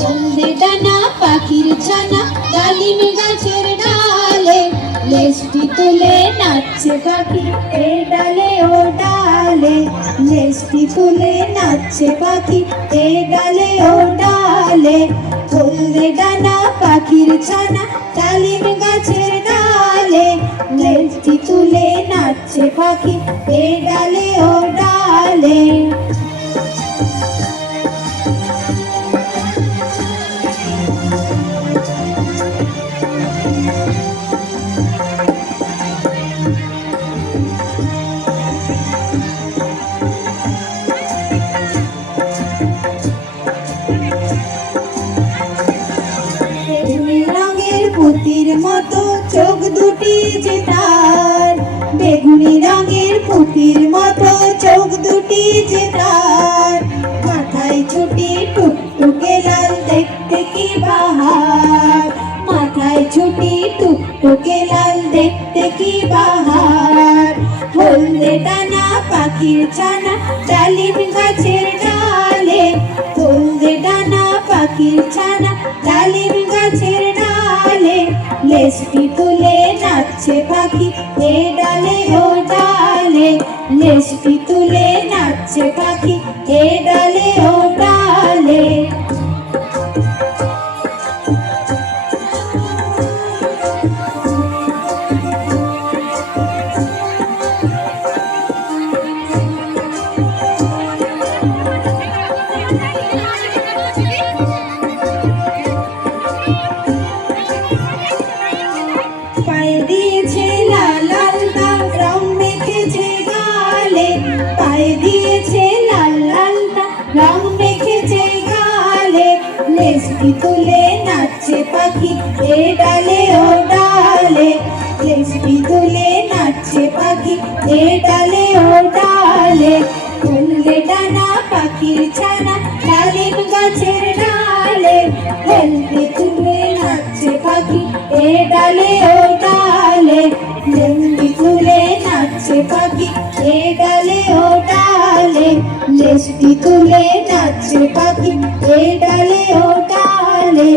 হলদে ডানা পাখির ছানা ডালিম গাছের ডালে, লেজটি তুলে নাচছে পাখি এ ডালে ও ডালে, লেজটি তুলে নাচছে পাখি এ ডালে ও ডালে। হলদে ডানা পাখির ছানা ডালিম গাছের ডালে, লেজটি তুলে নাচছে পাখি এ ডালে ও ডালে। পুতির মতো চোখ দুটি যে তার, বেগুনি রঙের পুতির মতো চোখ দুটি যে তার, মাথায় ছুটি টুকটুকে লাল দেখতে কি বাহার, মাথায় ছুটি টুকটুকে লাল দেখতে কি বাহার। হলদে ডানা পাখির ছানা ডালিম গাছের ডালে, হলদে ডানা পাখির ছানা ডালিম গাছের ডালে, লেজটি তুলে নাচছে পাখি এ ডালে ও ডালে, লেজটি তুলে নাচছে পাখি এ ডালে ও ডালে। পায়ে দিয়েছে লাল লাল দাগ রং মেখেছে গালে, পায়ে দিয়েছে লাল লাল দাগ রং মেখেছে গালে, লেজটি তুলে নাচছে পাখি এ ডালে ও ডালে, লেজটি তুলে নাচছে পাখি এ ডালে ও ডালে। হলদে ডানা পাখির ছানা ডালিম গাছের ডালে, লেজটি তুলে নাচছে পাখি এ ডালে ও ডালে, লেজটি তুলে নাচছে পাখি এ ডালে ও ডালে, লেজটি তুলে নাচছে পাখি এ ডালে ও ডালে।